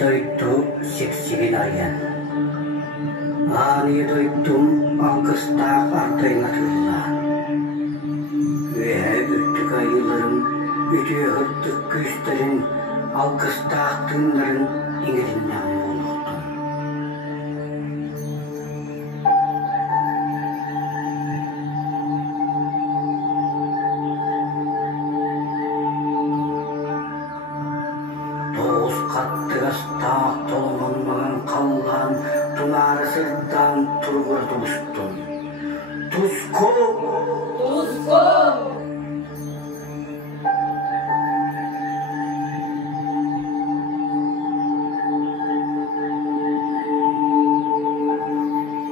doydu seksegin ayyan. Ani doydum alkıstağ artayına tırla. Ve öttük ayılarım, ötüye hırttık güçlerin, alkıstağ tınların ingerinden bulurdum. Toğuz kattıgasta tolamanmağın kallan, tunarı sırttan turgurdu ustun. Tuzko! Tuzko!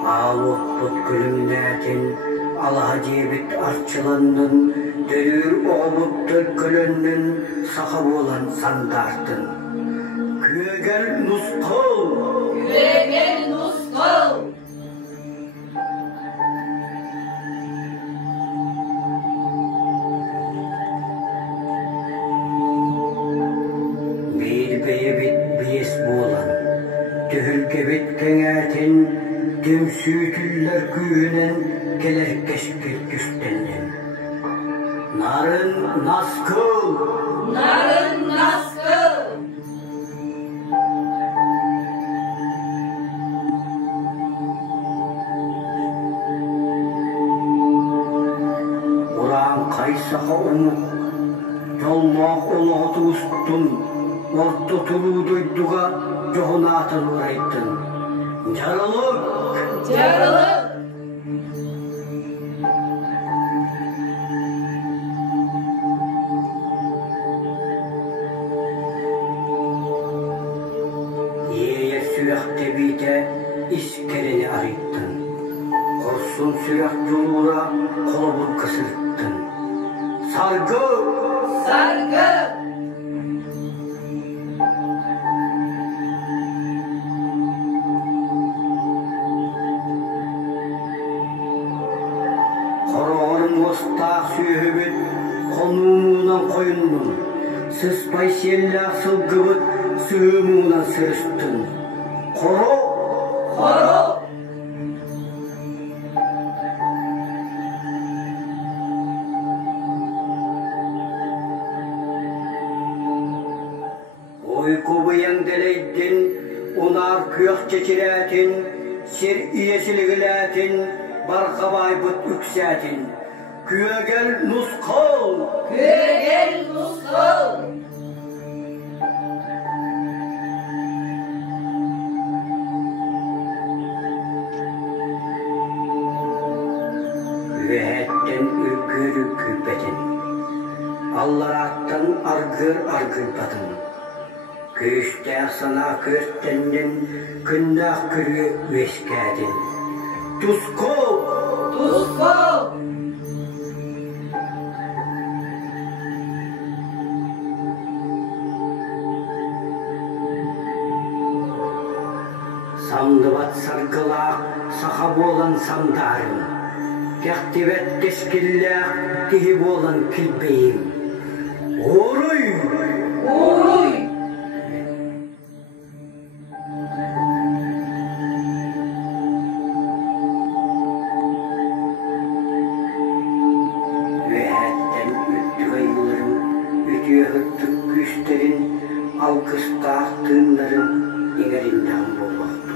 Ağlıp gülümlerden alhacibit arçılanın, dönür oğluptur gülünün sahab olan sandartın. Güegel nuskol! Güegel nuskol! Bir beye bit biyes boğulan, tühülge bit kengertin, tümsütüller güğünen geler keşkil güstenden. Narın naskıl! Narın naskıl! Uran kaysaha umuk, yolmaq olatı ustun, orta turu duyduğa johunatın uğraytın. Jarılık! Jarılık! Yeye süyak tebide iskereni arayttın. Korsun süyak yolura kolubun kısırttın. Sargı! Sargı! Koronun ostaq süyübüt konuğundan koyundun. Sıspay sellak sılgıbıt sığımından sırıştın. Koro! Koro! Uyku bıyan deleydin, unar kıyaq çekiretin, sir iyesiligiletin, barkabay bıt yüksetin. Güegel nuskol! Güegel nuskol! Gühetten ürgür küpetin, allarattan argır argırbatın. Güçte sana kürttenden günah kürü veskedin. Tuzko! Tuzko! Sandıvat sargılaq sahab olan sandarın. Kektivet keskillaq tihib olan kilbeyim. Oruy! Uruy! Vehetten öttük ayıların, ötüye hırttık güçlerin, alkıstağ tığınların ingerinden bulmaktu.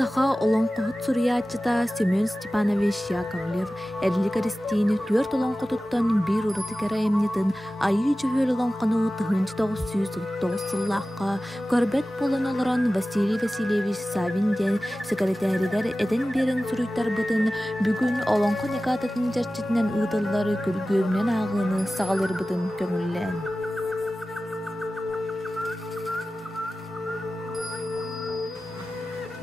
Саха олонқот сурьячыта Семен Степанович Яковлев, Эрлик Аристини 4 олонқотуттан bir ураты кәрәйімнетін айы жүйел олонқаны 1909 сыллаққа көрбет болын олыран Василий Васильевич Савинден секретаригер эден берін сұруйтар бұтын бүгін олонқы некататын жарчетінен ұдылары күргөмнен ағыны сағалыр бұтын көңіллән.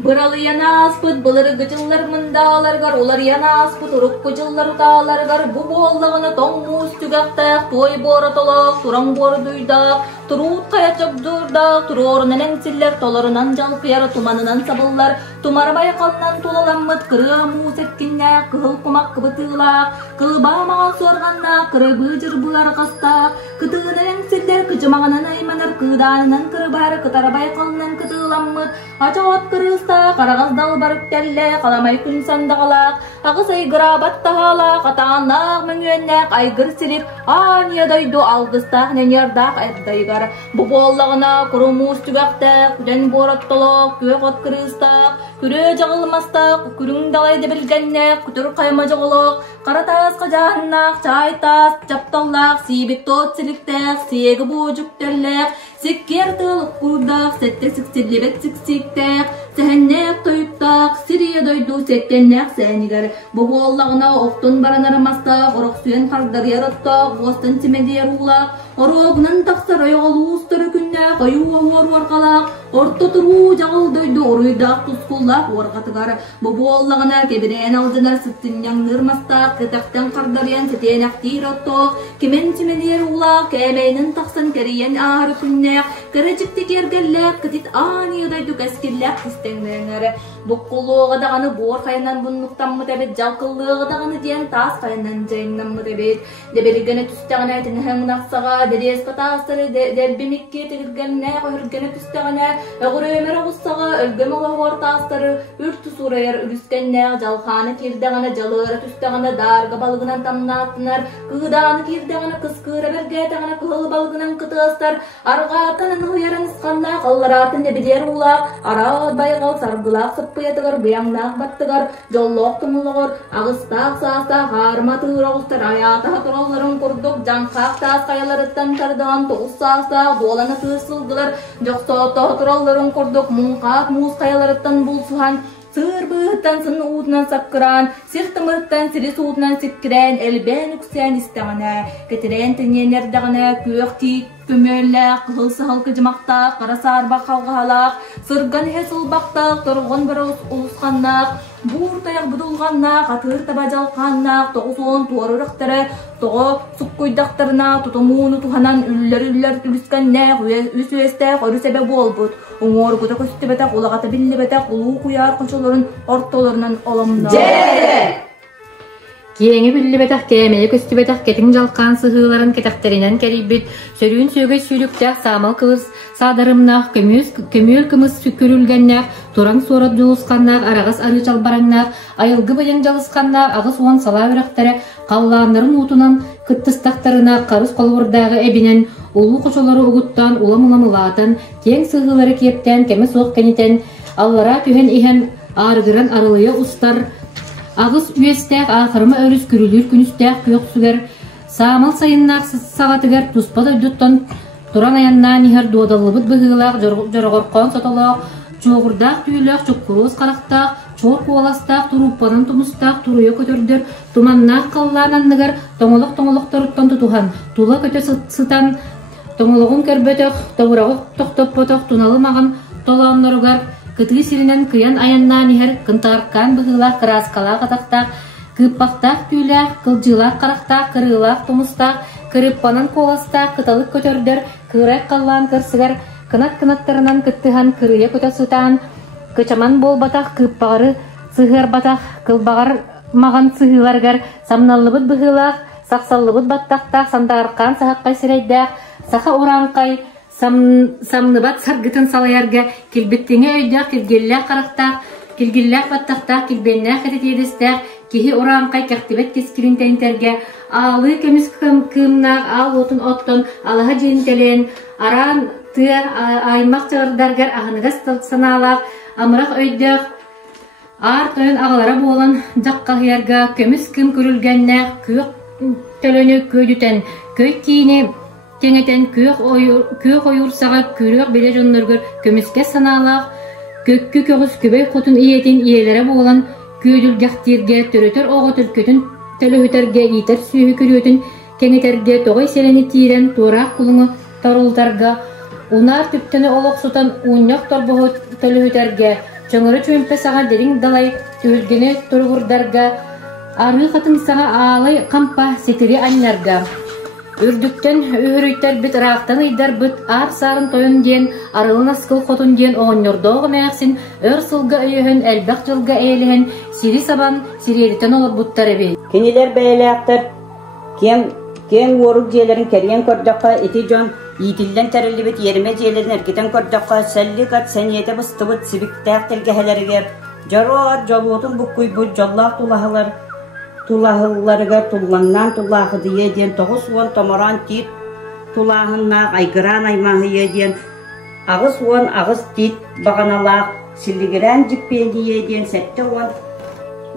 Buralı yana aspıt, buları gıcıllar mındağlargar, olar yana aspıt, uruk gıcıllar dağlargar, bu boğallağını toğmuz tügaqtaq, toy boru tolaq, turang boru duydaq, turut kayacak durdaq, turorunun ensiller, tolarınan jalpıyar, tumanınan sabıllar, tumarmay qalnan tolalanmıt, kırığa muz etkinnaq, kıhıl kumak kıbıtığlaq, kılbağmağan sorğannaq, kırı bıcır bular qastaq, kıtığının ensiller, kıcımağının aymanır, kıdağının kırıbar, kıtarabay qalnan kıtığlanmıt, açağıt kırıs Karagazdalı barıp telle, kalamay kun sandağalaq, ağız aygıra battağalaq, atağanaq müngüennaq, aygır silip, aniya daydu algıstaq, nenyardaq aydaygar, bu bollağına kurumuz tügaqtaq, küden borat tolaq, kök ot kırıstaq, küre jağılmastaq, kürün dalaydı bilgennaq, kütür kayma jağılaq, karatas kajahannaq, çaytas, çaptallaq, sibik tot siliktaq, siyegi bojuk tellaq, sikker tığlık kurdaq, sette siksillibet siksiktaq, Sehennek toyuttaq, siriye doydu settennek senigar. Bu bollağına oktun baranarmastaq, orok suyen kardar yarattaq, bostan simediyer uğlaq, oroğunan taqsar ayağaluz törükünnaq, ayuğa varqalaq, orta turu jağıl doydu, oruydaq tuskullaq varqatıgar. Bu bollağına kebiren alcanar sıttınyan nırmastaq, kıtaqtan kardaryan setenek tirottaq, kimen simediyer uğlaq, kemeynin taqsan keriyen ağrı künnaq, kırıcıktik ergellaq, kıtit ani doydu kaskillaq, Bukkulluğa dağını bor kayanan bunluktan mı debet, jalkıllığa dağını diyen tas kayanan jayından mı debet, debeligene tüstağına etin naqsağa, dedes patasları derbimikki tegilgenne, koyurgene tüstağına, öğürömer ağussağa, ölgeme oğur tasları, ürtü surayar ülüskenne, jalxanı kirdağına, jalığıra tüstağına, darga balgınan tamnatınar, kıdağını kirdağına, kıskıra bergetağına, kıhıl balgınan kıtığıstar, arğatanın hıyaran ıskanna, kallarатын debeder uğlaq, ara baygal sargılaq sıppıyatıgar, beyangnak battıgar, jolloq tumulugur, ağыстaq sağıstaq, harma tığırağıstar, ayata hatıralların kurduk, janqaq tas kayalarıttan tardağın, toğuz sağıstaq, bolana tığırsıldılar, joqsoqta hatıralların kurduk, munqaq muz kayalarıttan bulsuhan, sığır bığıttan sını uğutunan sakkıran, sirtımırttan siris uğutunan sikkiren, elben üksен istağına, getiren tinyener dağına, köğtik, kömöllaq, kılsı halkıcımaqtaq, qarasarba qalğalaq, sırgan hesilbaqtaq, torğun bir ulusqannaq, buğurtayaq budulğannaq, atır tabajalqannaq, toğusun tuarırıqtara, toğu suqqoydaqtarına, tutumunu tuhanan üller tülüskannaq, üsüestaq, örü sebebi olbut. Oğur kuda köstü betak, ulağata billi betak, ulu kuyar koşuların ortalarından olamda. Киеңи биллибетах кемeye көстүбетах кетиң жалкан сыһыыларын кетектеринен керийбит сөрүүн сүйөгөй сүүлүктэх саамал кылыс саадарымнаах көмүөл кымыс сүккүрүлгеннэх тураң суорат жолусканнаах арагас ары чалбараңнаах айылгы быйың жалысканнаах агыс уон салаа үрехтере каллааннарын уутунан кыттыстактарына карыс колбурдагы эбинен улуу кочолору угуттан улам-уламылаатан кең сыһыылары киэптен кеме суох кенитен аллара түһэн иһэн аарыгыран арылыя устар агыс үестәк ахырма өрүс күрүлүр күнүстәк күйөксүгер саамал сайыннаак сагатыгар туспа дойдуттан туран аяннаан иһэр дуодаллыбыт быһыылаах жорогоркон сотолоох чуогурдаах түүлөөх чуккуруус карактаах чоор куоластаах туруппанан тумустаах туруйа көтөрдөр туманнаах каллаананныгар тоңолок-тоңолокторуттан тутухан тула көтө сытан тоңологун көрбөтөх тобурагы токтоппотох туналымаган толоонноругар кытыы сиринен кыян аяннаан иһэр кынтааркаан быһыылаах кыраскалаах атактаах кыыппактаах түүлээх кылдьыылаах карактаах кырыылаах тумустаах кырыппанан куоластаах кыталык көтөрдөр кыырайк каллаан кырсыгар кынат-кынаттарынан кыттыхан кырыйа көтө сытаан кычаман буолбатах кыыппаҕары сыһыарбатах кылбаҕар маган сыһыыларгар самналлыбыт быһыылаах сахсаллыбыт баттахтаах сандааркаан саһаккай сирэйдээх саха ураанкай самныбат саргытын салаярга килбиттиңе өйдөөх килгеллээх карактаах килгиллээх баттахтаах килбеннээх этетиэдэстээх киһи ураанкай кэхтибет кискиринтэнтерге аалы кемис кыымнаах аал отун оттон алаһа дьиинтэлээн араан тыа аймак чыгардаргар аһыныгас санаалаах амырах өйдөөх аар тойон аҕалара буолан дьаккаһыарга көмүс кыым көрүлгэннээх күйөх төлөнү көйдүтэн көй киини теңетен күйөх ойуурсаҕа күрүөх биле дьонноргор көмүскэ санаалаах көккү көгүс күбөй хотун иетин иелере буолан күйдүлгäхтиирге төрөтөр оҕо төлкөтүн төлөһүтэргэ иитер сүүһү күрүөтүн кеңетерге тоҕой селени тиирен туораах кулуҥу торултарга унаар түптөнө олохсутан уунньох торбоһу төлөһүтэргэ чөҥөрө чүөмпэ саҕа дериң далай түһүлгүнү тургурдарга арыы хатымсаҕа аалай хампа ситири аннарга үрдүктен үһүрүйтербит ыраахтан ыйдарбыт аар саарын тойун диэн арылын аскыл хотун диэн оҕонньордоого мээхсин өр сылга өйөһөн элбэх дьылга ээлиһэн сири сабан сириэритэн олорбуттар эбит. Кинилер бэйэлээхтэр кең уорук дьиэлэрин кэриэн көрдөххө ити дьон иитиллэн тэриллибит ериме дьиэлэрин эргитэн көрдөххө сэллик ат сэниэтэ быстыбыт сибиктээх тилгэһэлэригэр жороот жолуутун буккуйбут жоллаах тулаһылларыгар тулланнаан тулаахыдыйа диэн тоҕус уон томоран тиит тулааһыннаах айгыраан аймааһыйа диэн агыс уон агыс тиит баҕаналаах силлигирээн дьикпиэдийэ диэн сэттэ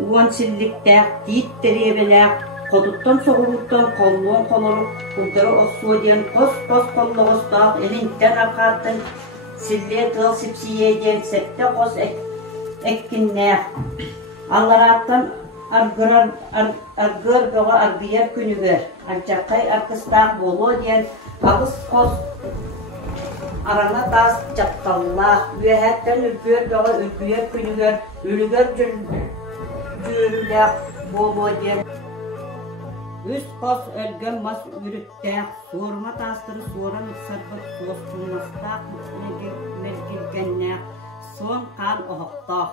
уон силликтээх тиит тэриэбэлээх хотуттан соҕуруттан холлуон холорук кулдары оссуо диэн кос коллоҕостоох элинттэн архааттан силлиэ тыал сипсийэ диэн сэттэ кос эккиннээх алларааттан аргыр бөҕө аргыйар күнүгөр ардьаккай аркыстаах буолуо диэн агыс кос арана таас жапталлаах үөһээттэн үргүөр бөҕө үргүйэр күнүгөр үлүгөр жүүрүлээх буолуо диэн үс кос өлгөн мас үрүттээх суорма таастыры суоран ыксарбыт суостулмастаах мелгилгеннээх суон хаан оһоктоох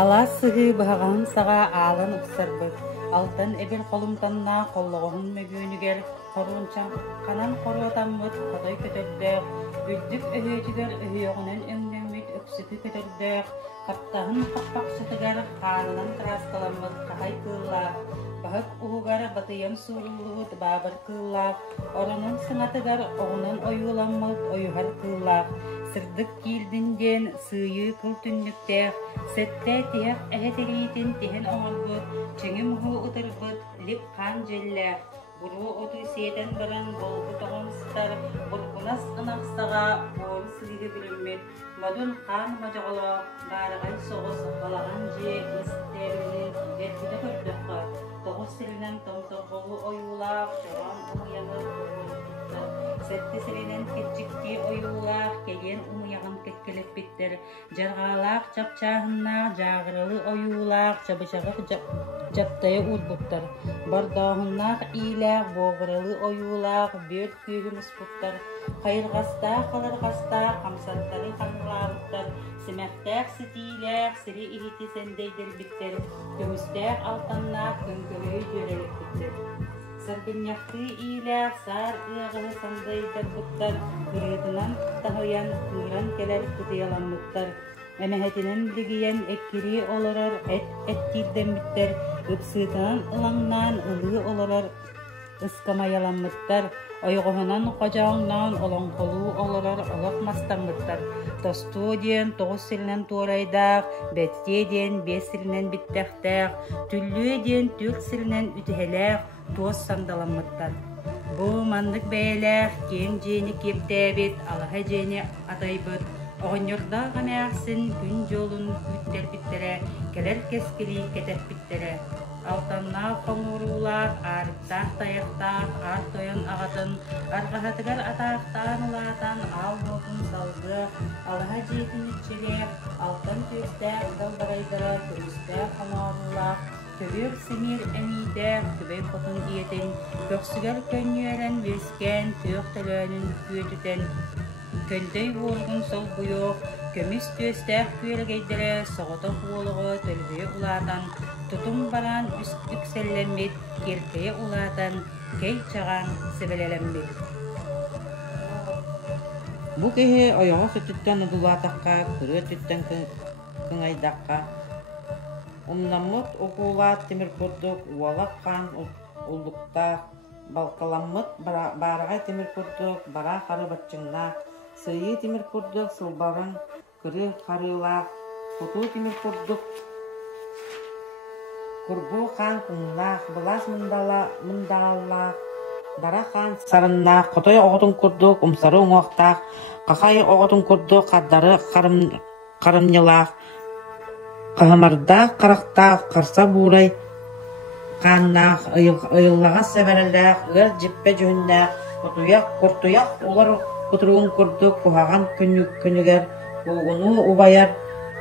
Алаа сыһыы быһаҕаһын саҕа аалан ыксарбыт алтан эбир холумтаннаа холлоҕоһун мөгүүнүгэр хоруунчанканан хоруотаммыт хотой көтөрдөөх үрдүк өһүөтүгэр өһүөҕүнэн өҥнөммүт өксүтү көтөрдөөх каптаһын хаппаксытыгар хаанынан тырааскаламмыт каһай кыыллаах баһык уһугар батыйан suurуллубут баабар кыыллаах оронун сыҥатыгар оҕунан ойууламмыт ойуһар кыыллаах сырдык киирдин диэн сыйыы кыл түннүктээх сэттэ тиһэх эһэтэлиитин тиһэн оҥорбут чөҥү муһу утарбыт лип хаан дьэллээх буруу оту сиэтэн баран болбу тоҕомстар бургунас ынахсаҕа буору сыыгы билиммит модун хаан мадьоҕолоох баарыгай соҕус балаҕан дьиэ истээбинин эргүтэ көрдөххө тоҕус сиринэн томторголу ойуулаах чорон умуяҥы сэтти сиринэн кичикти ойуулаах кегиэн умуяҕын кеккелеппиттер жаргаалаах чапчааһыннаах жаагыралы ойуулаах чабычаҕы жаптайа уурбуттар бардооһуннаах иилээх боогуралы ойуулаах бүөт күүһү муспуттар хайыргастаах халаргастаах хамсаттары хамраабыттар Simektäk sitiilek siri ihiti sendeydir bitter. Gömüstek altannak göngölöy jörelek bitter. Sargınyaktı iyilek sar ığığı sandaydır buttar. Kırıdınan tahoyan kıran keler kudiyalanmıttar. Emehetinin ligiyen ekkiri olurur ettirden bitter. Ipsıtan ılangnan ılığı olurur ıskamayalanmıttar. Oyğuhunan qocağından olonkolu olurur olokmastanmıttar. Tostu diyen 9 silinen tuğraydaq, bettiye diyen 5 silinen bitteqtaq, tüllüye diyen 4 silinen ütühelaq, toz sandalanmıttar. Bu mandık beyleq, ken jeni keptebit, alaha jeni ataybıt. Oğunyurda qanaqsin gün jolun ütter bittere, keler keskili ketep bittere. Altanna qoңurular, arıktaq tayaqtaq, artoyan ağatın, arqahatıgar ataqtan ulatan, al botun salgı, alaha jetin ütçelek, altan tüstaq, dalbaraydara, tüstaq qoңurular, Tövür simir emidek, tübey potun iyetin, köksüger könnüyeren vesken, tüyök tölönün küyötüten, köldöy vurgun sol buyuk, kömüs tüstaq küyelgeydere, soğuta huoluğu tölbüye ulatan, tutum baran üst yüksellenmit, kirkeye ulatan, key çağan sebelelenmit. Bu kehe ayağı sütütten udulataqqa, kırı tütten kınaydaqqa. Umnamut okulat timir kurduk, uvalak kan ullukta, balkalamut baragay timir kurduk, bara karı batçınna, sıyı timir kurduk, sılbarın kırı karıla, kutu timir kurduk, kurbu kan kunlaq, bulas mundala, bara kan sarınna, kotoy oğutun kurduk, umsarı uŋoqtaq, kakay oğutun kurduk, kaddarı karımnyılaq, Qahamarda qaraqta qarsa buray qannaq ayıllağa seberelaq ıgar jippe jönna kurtuyak olar kuturuğun kurduk kuhagan künüger kuğunu ubayar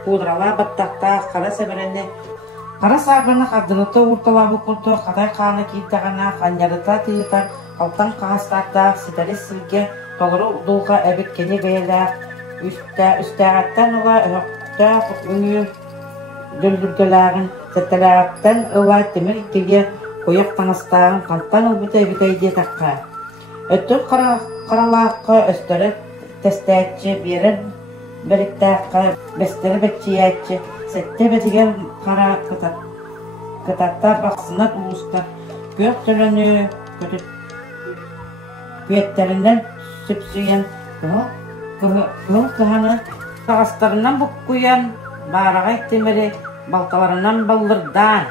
kudrala battaqta qara seberenne qara sabırını qadırıtı urtalabı kurdu qatay qanı kittaqana qanyarıta tiyitar qaltan qastaqta sitari silge toluru dulqa ebit keni beyla üstağattan ola öqta ünü Döldürgelerin settelerden ıvat demir ikkiye koyak tanıstağın kantan ılbıtay diye takka. Öttür karalaqqa östörü testayetçi birin biriktakka besteri bekçiyetçi sette betigen kara kıtattar baksınat ulustar gök törünü kötü kuyetterinden süpsüyen kımıl kıhanı ağıslarından bukkuyan Baragay temeri baltalarından baldırdan.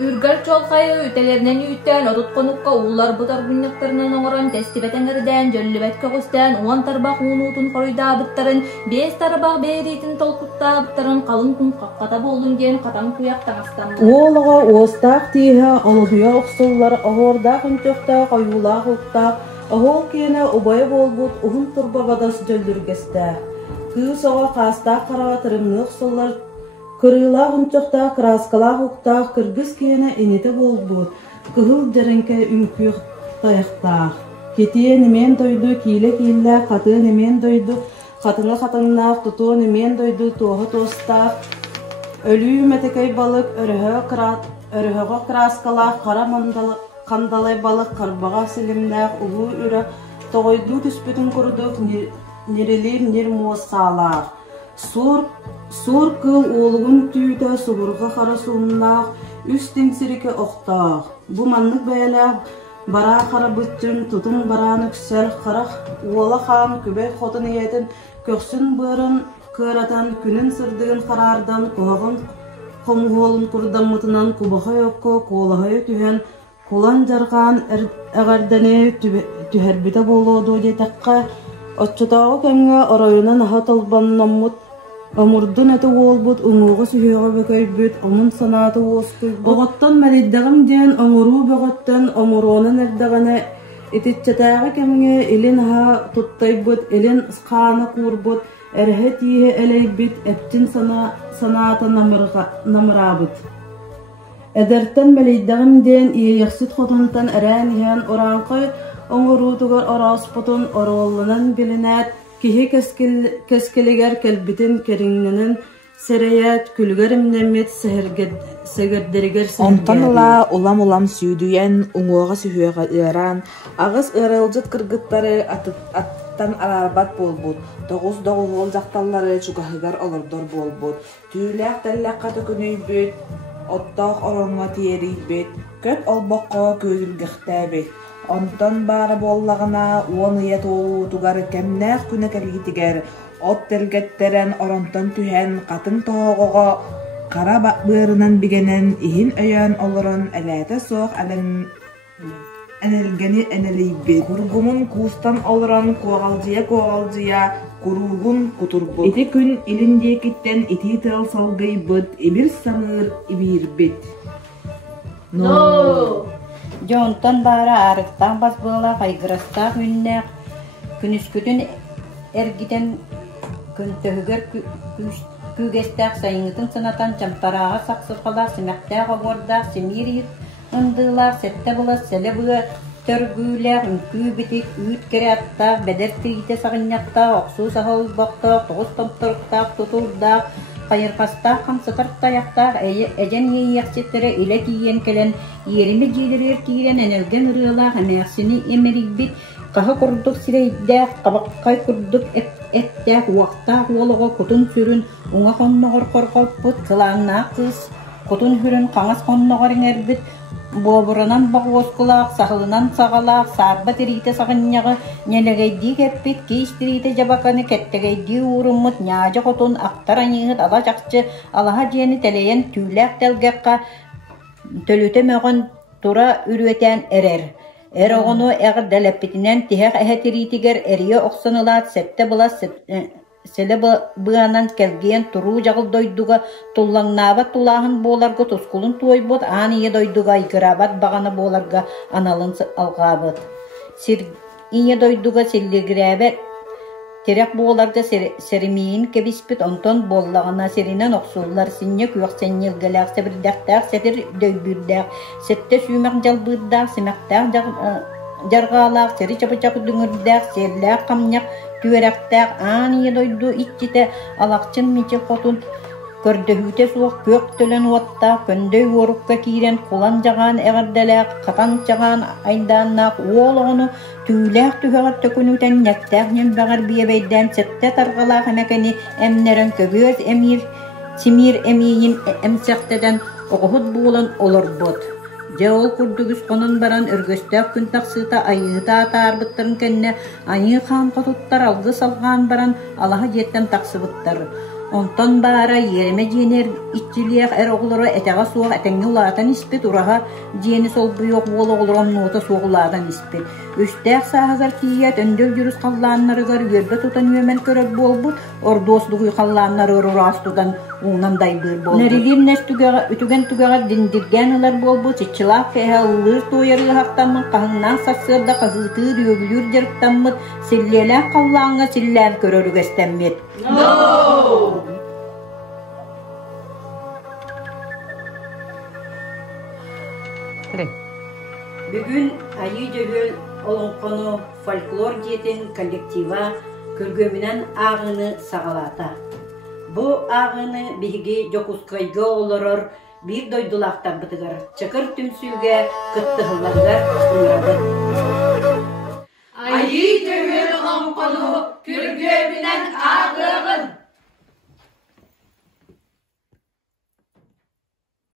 Ürgel çolkayı ütelerinden üyütten, odut konukka uğular butar günneklerinin oğuran testibeten erden, jölübet köküsten, uan tarbaq uğunutun koruyda bıttарын, 5 tarbaq beyritin tolkutta bıttарын, kalın kun kakkata bolun gen katan kuyaktan astan. Oğlağa oğustaq tiha, oluduya oqsullar, ahorda küntökta, koyula hukta, ahol kene obaya bolbut, uhun turba badas jölürgeste. Kığı soğa qastaq qarağa tırımlıq sollar, kırıla hunçoqta, kraskala hukta, kırgız kene enete bolbut, kıhıl derenke ünküq tayaqtaq. Ketiye nemen doydu, kile, katı nemen doydu, katını katınlaq, tutu nemen doydu, toğu tostaq. Ölü metekay balık, örühöğü kraskalaq, qara kandalay balık, karbağa silimlaq, ulu ürü, toğuydu tüspütün kuruduk, Nereler nermosalar. Sor kıl oğluğun tüyde suburga qara suğunlaq, üstün sirike oqtaq. Bu manlık beyalaq, bara qara bütçün, tutun barаны küsel, qaraq oğla xan, kübey xotun eyetin, köksün bırın, kıratan, günün sırdığın qarardan, koğun qomuğolun kurdamıtınan, kubağa yokko, kolağa tühen, kolan jargan, əğardane tüherbide boludu detakka, Otçutağı kemge orayına nahat albanlamut, amurdun eti olbut, umuğu sühüğü beköybüt, amun sanatı oğustuybu. Oğuttan meliddeğim diyen amuru beğottan amuronun erdağına etitçatağı kemge elin ha tuttaybut, elin ısqağını kurbut, erhet yihe eleybit, ettin sanata namırabut. Ederten meliddeğim diyen iyi yaksit xotuntan eren yihen oranqı Oңurutugar orasputun orollunan bilinat, Киһи кескелегер келбитин кериңненен сереят күлгеримнемет сэгердеригер Онтонла улам сүйдүйен уңуоға сүхүөға ыаран, агыс ырылжыт кыргыттары аттан арарбат болбут, тоғыз доғуғол жақталлары чугаһыгар олордор болбут, түүлээх тэллэхха төкүнүйбүт, оттоох оронуа тиерийбит, көт олбоққа көйүлгөхтээбит. Онтон баара боллагына уоныйа тугар кемнээх күнэ кэлгитигер, от телгеттерен оронтон түһэн катын тоогого кара быарынан бигенен иһин өйөн олорон элээте суох энелгени энелийбит. Кургумун куустан олорон куогалжыя куругун кутурбут. Ити күн илиндиекиттен ити тыл салгыйбыт, ибир саңыр ибирбит. Жонтон баара арыктан басбыла кайгырастаах үннээх күнүскүтүн эргитен күнтөһүгер күгестәк сайыңытын сынатан чамтарааға сақсырғалар сімәқтәқ оғырдақ семирийік ындылар сәтті бұла сәлі бұла төргүләқ үнкүү бітік үйт кере аттақ бәдер тейті сағынняқтақ оқсу сағыл бақтақ тоғыз томтырықтақ тұтылдақ қайырқастақ қамсытырттаяқтақ әжен ейяқсеттері иле киен келен ерімі желерер киен әнелген ұрылақ әмәқсіні емерігбит қағы құрдық сирейдәқ қабаққай құрдық эттәк уақтақ олығы құтын сүрін уңа қонноғыр қорқалпыт қылаңна қыз құтын хүрін қаңыз қонноғырың әрбіт бобырынан бағуосқылақ сағылынан сағалақ сарба тірейті сағынняғы нелегейді кәппет кейс тірейті жабақаны кәттегейді урымыт няжы құтын ақтар аныңыт ала жақчы алаға жені тәлейен түүләк тәлгәққа төліті мәғын тұра үрветен әрер. Оғыну әғір дәләппетінен тихәқ әхәтіритігер әрие оқсанылат сәтті бұла сәлі бұғанан кәлген тұру жағыл дойдуға тұллаңнабат тұлағын боларға тұскулын туойбыт, ие дойдуға айгырабат бағаны боларға аналын алғабыт. Ие дойдуға сілігірәбәт терек боларға сәрімейін кәбіспіт, онтон боллағына сәрінен оқсулар сінне күйақ сәнелгіләқ сәбірдәқтәқ сәтір дөйбірдәқ сәтті сүймәқ жалбырдәқ сімәқтәқ жарғалақ сәрі чапы-чапы дүңірдәқ сәрләқ қамняқ түйерәқтәқ ие дойду итчеті алақчын мече қотын көрдөхүте суық көк төлен уатта көндөй орукка киирен кулан жаған әғірдәләқ қатан жаған айданнақ уолоғыну түүләқ түхәғір төкүнүтен нәттәқ нен бәғір биебейден сәтті тарғалақ әмәкәні әмнерін көбөз әмир симир әмейін әмсәқтеден оғыхыт буылын олар бұд. Жауыл күрдігіс қонын баран өргөстәк күн тақсыта айыта атарбыттарын кәнне айы қан қотуттар алғы салған баран алаға жеттен тақсыбыттар. Онтон бара ереме жиенер итчилиях оғылары әтәға суақ әтәңі ұлатан іспет ұраға жиені сол бұйоқ ол оғылырын нота суғыладан іспет. Үштәқ сағазар кият өндел жүріс қалланнарығар өрбі тұтан өмен көрек болбут, ордослығы қалланнары ұрас тұтан уңнандай бір болбут. Нәрелер нәс үтіген түгеға діндірген ұлар болбут, чечілақ фәйә ұлыр тойыры хақтамын қағыңнан сақсырда қағытыр өгілір дерктаммыт, сіллелі қалланға сіллән көрөрі көстәммет. Бүгін айы жөгөл олонқону фольклор диетен коллектива көргөмінен ағыны сағалата. Бұ ағыны бігі жокускайға олырыр бір дойдулақтар бұтығыр. Чықыр түмсүйге күттіғыларғар